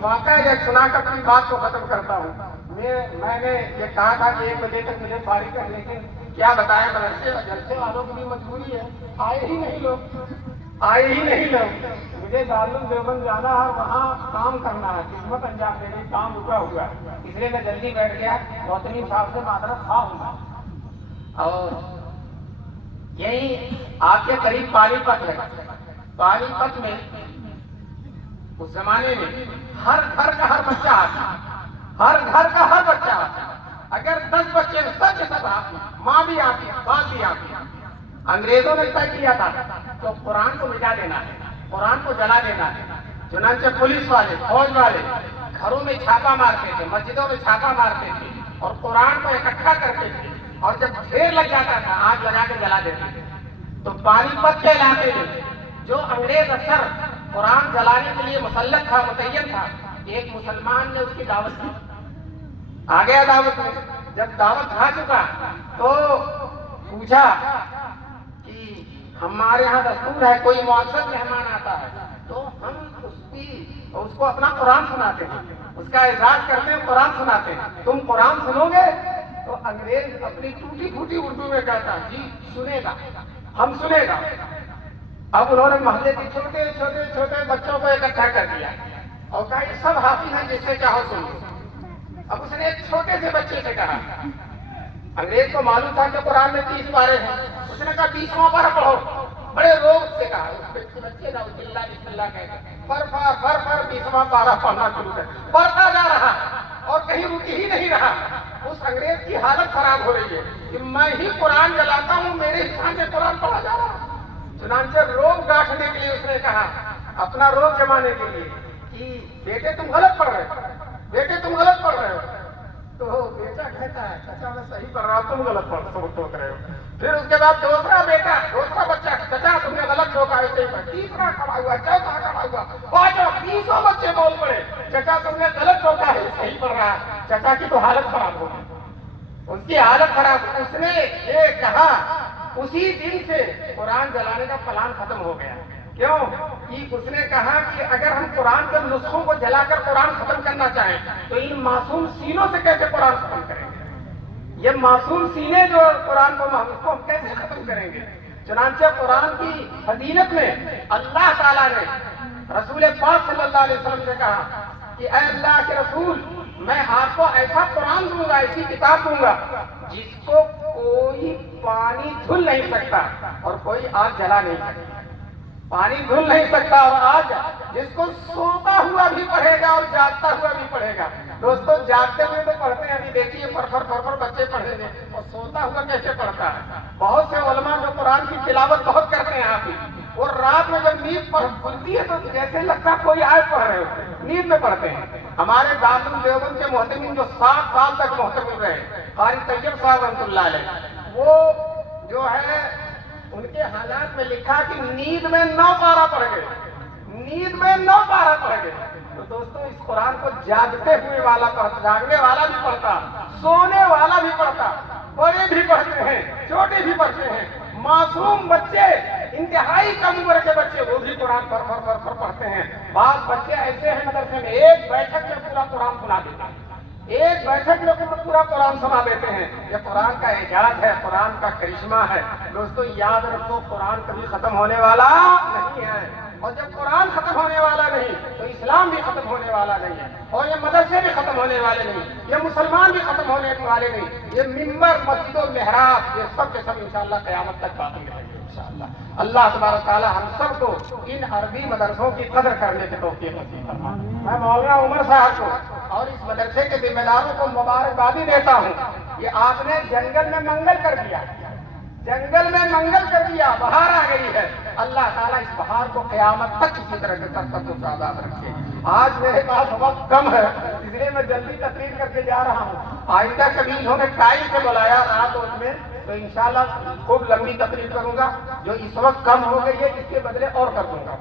واقعہ یہ سنا کر اپنی بات کو ختم کرتا ہوں. میں نے یہ کہا تھا کہ 1 بجے تک مجھے فارغ کر، لیکن کیا بتائیں جلسے والوں کی بھی مجبوری ہے، آئے ہی نہیں لوگ. مجھے دارالعلوم دیوبند جانا ہے، وہاں کام کرنا ہے، خدمت انجام دینے کا کام رکا ہوا ہے، اس لیے میں جلدی بیٹھ گیا. محترم صاحب سے معذرت خواہ ہوں. اور یہی آپ کے قریب پانی پت ہے. پانی پت میں اس زمانے میں ہر گھر کا ہر بچہ آتا. اگر 10 بچے سب کے سب آتے، ماں بھی آتی، باپ بھی آتی. انگریزوں نے طے کیا تھا تو قرآن کو مٹا دینا ہے، قرآن کو جلا دینا ہے. چنانچہ پولیس والے، فوج والے گھروں میں چھاپا مارتے تھے، مسجدوں میں چھاپا مارتے تھے اور قرآن کو اکٹھا کرتے تھے. اور جب ڈھیر لگ جاتا تھا آگ لگا کے جلا دیتے تھے. تو پانی پت کے علاقے میں جو انگریز افسر قرآن جلانے کے لیے مسلط تھا، متعین تھا، ایک مسلمان نے اس کی دعوت دی. آ گیا دعوت میں. جب دعوت کھا چکا تو پوچھا کہ ہمارے یہاں دستور ہے کوئی معزز مہمان آتا ہے تو ہم اس کو اپنا قرآن سناتے ہیں، اس کا اعزاز کرتے ہیں، قرآن سناتے ہیں. تم قرآن سنو گے؟ تو انگریز اپنی ٹوٹی پھوٹی اردو میں کہتا جی سنے گا، ہم سنے گا. اب انہوں نے محلے کے چھوٹے بچوں کو اکٹھا کر دیا اور کہا یہ سب حافظ ہیں، جس سے چاہو سن لو. اب اس نے ایک چھوٹے سے بچے سے کہا، انگریز کو معلوم تھا کہ قرآن میں 30 پارے ہیں، اس نے کہا 30واں پارہ پڑھو. بڑے روگ سے کہا، اس بچے نے بسم اللہ کہہ فر 20واں پارہ پڑھنا شروع کر. پڑھتا جا رہا اور کہیں رک ہی نہیں رہا. اس انگریز کی حالت خراب ہو رہی ہے کہ میں ہی قرآن جلاتا ہوں، میرے حساب سے قرآن پڑھا جا رہا. چنانچہ روگ گاٹھنے کے لیے اس نے کہا، اپنا روگ جمانے کے لیے، کہ بیٹے تم غلط پڑھ رہے ہو. تو بیٹا کہتا ہے چچا میں صحیح پڑھ رہا ہوں، تم غلط ٹوک رہے ہو. پھر اس کے بعد دوسرا بچہ چچا تم نے غلط ٹوکا ہے. تیسرا کھڑا ہوا، چوتھا کھڑا ہوا، پانچواں 20 بچے بول پڑے چچا تم نے غلط ٹوکا ہے، صحیح پڑھ رہا ہے. چچا کی تو حالت خراب ہو گئی، اس کی حالت خراب. اس نے یہ کہا، اسی دن سے قرآن جلانے کا پلان ختم ہو گیا. کیوں کہ اس نے کہا کہ اگر ہم قرآن کے نسخوں کو جلا کر قرآن ختم کرنا چاہیں تو ان معصوم سینوں سے کیسے قرآن ختم کریں گے؟ یہ معصوم سینے جو قرآن کو ہم کیسے ختم کریں گے؟ چنانچہ قرآن کی فضیلت میں اللہ تعالیٰ نے رسول پاک صلی اللہ علیہ وسلم سے کہا کہ اے اللہ کے رسول، میں آپ کو ایسا قرآن دوں گا، ایسی کتاب دوں گا جس کو کوئی پانی دھل نہیں سکتا اور کوئی آگ جلا نہیں سکتا. پانی دھل نہیں سکتا اور آگ جس کو سوتا ہوا بھی پڑھے گا اور جاگتا ہوا بھی پڑھے گا. دوستو جاگتے ہوئے تو پڑھتے ہیں، ابھی دیکھیے فر بچے پڑھیں گے، اور سوتا ہوا کیسے پڑھتا ہے. بہت سے علماء جو قرآن کی تلاوت بہت کرتے ہیں آپ ہی، اور رات میں جب نیند کھلتی ہے تو جیسے لگتا ہے کوئی آئے پڑھ رہے ہوتے ہیں، نیند میں پڑھتے ہیں. ہمارے دارالعلوم دیوبند کے محتمین جو 7 سال تک محتمم رہے، قاری طیب صاحب رحمۃ اللہ علیہ، وہ جو ہے ان کے حالات میں لکھا کہ نیند میں 9 پارہ پڑھ گئے. تو دوستو اس قرآن کو جاگتے ہوئے والا پڑھتا، جاگنے والا بھی پڑھتا، سونے والا بھی پڑھتا، بڑے بھی پڑھتے ہیں، چھوٹے بھی پڑھتے ہیں. معصوم بچے، انتہائی کم عمر کے بچے، وہ بھی قرآن پر پڑھتے ہیں. بعض بچے ایسے ہیں مدرسے میں ایک بیٹھک میں پورا قرآن سنا دیتے ہیں، پورا قرآن سنا دیتے ہیں. یہ قرآن کا اعجاز ہے، قرآن کا کرشمہ ہے. دوستو یاد رکھو، قرآن کبھی ختم ہونے والا نہیں ہے، اور جب قرآن ختم ہونے والا نہیں تو اسلام بھی ختم ہونے والا نہیں ہے، اور یہ مدرسے بھی ختم ہونے والے نہیں، یہ مسلمان بھی ختم ہونے والے نہیں. یہ ممبر، مسجد و محراب، یہ سب کے سب انشاءاللہ قیامت تک باقی رہیں گے انشاءاللہ. اللہ تبارک تعالی ہم سب کو ان عربی مدرسوں کی قدر کرنے کی توفیق نصیب فرمائے. میں مولانا عمر صاحب کو اور اس مدرسے کے ذمہ داروں کو مبارکبادی دیتا ہوں. یہ آپ نے جنگل میں منگل کر دیا، بہار آ گئی ہے. اللہ تعالیٰ اس بہار کو قیامت تک اسی طرح کے سب کو آزاد رکھے. آج میرے پاس وقت کم ہے، اس لیے میں جلدی تقریر کر کے جا رہا ہوں. آئندہ کبھی انہوں نے ٹائم سے بلایا رات میں تو انشاءاللہ خوب لمبی تقریر کروں گا. جو اس وقت کم ہو گئی ہے اس کے بدلے اور کر دوں گا.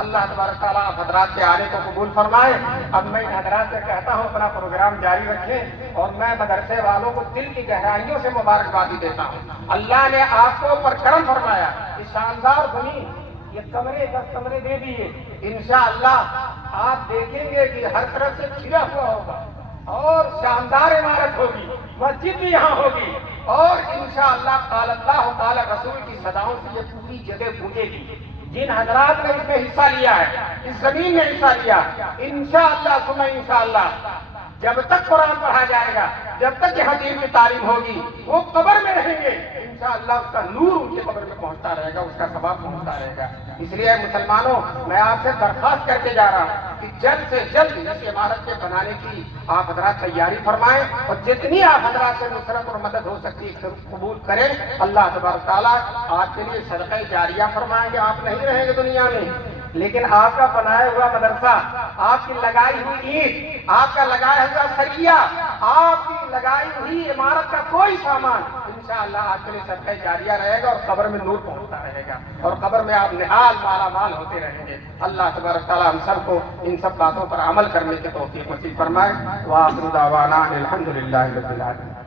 اللہ تبارک تعالیٰ حضرات کے آنے کو قبول فرمائے. اب میں حضرات سے کہتا ہوں اپنا پروگرام جاری رکھیں، اور میں مدرسے والوں کو دل کی گہرائیوں سے مبارکبادی دیتا ہوں. اللہ نے آپ کو پر کرم فرمایا، یہ شاندار زمین، یہ کمرے 10 کمرے دے دیے. انشاءاللہ آپ دیکھیں گے کہ ہوگی، ہر طرف سے گھرا ہوا ہوگا اور شاندار عمارت ہوگی، مسجد بھی یہاں ہوگی اور انشاءاللہ قال اللہ تعالی رسول کی صداؤں سے یہ پوری جگہ گونجے گی۔ جن حضرات نے اس میں حصہ لیا ہے، اس زمین میں حصہ لیا، انشاءاللہ ثم انشاءاللہ جب تک قرآن پڑھا جائے گا، جب تک یہاں دین کی تعلیم ہوگی، وہ قبر میں رہیں گے، انشاءاللہ اس کا نور ان کی قبر میں پہنچتا رہے گا، اس کا ثواب پہنچتا رہے گا۔ اس لیے مسلمانوں، میں آپ سے درخواست کر کے جا رہا ہوں کہ جلد سے جلد اس عمارت کے بنانے کی آپ حضرات تیاری فرمائیں اور جتنی آپ حضرات سے نصرت اور مدد ہو سکتی ہے قبول کریں۔ اللہ تبارک تعالیٰ آپ کے لیے صدقہ جاریہ فرمائیں گے۔ آپ نہیں رہیں گے دنیا میں، لیکن آپ کا بنایا ہوا مدرسہ، آپ کی لگائی ہوئی اینٹ، آپ کا لگایا ہوا سریہ، آپ کی لگائی ہوئی عمارت کا کوئی سامان انشاءاللہ آپ کے لیے صدقہ جاریہ رہے گا اور قبر میں نور پہنچتا رہے گا اور قبر میں آپ نہال مالا مال ہوتے رہیں گے۔ اللہ تبارک تعالیٰ ہم سب کو ان سب باتوں پر عمل کرنے کی توفیق نصیب فرمائے۔ وآخر دعوانا الحمدللہ رب العالمین۔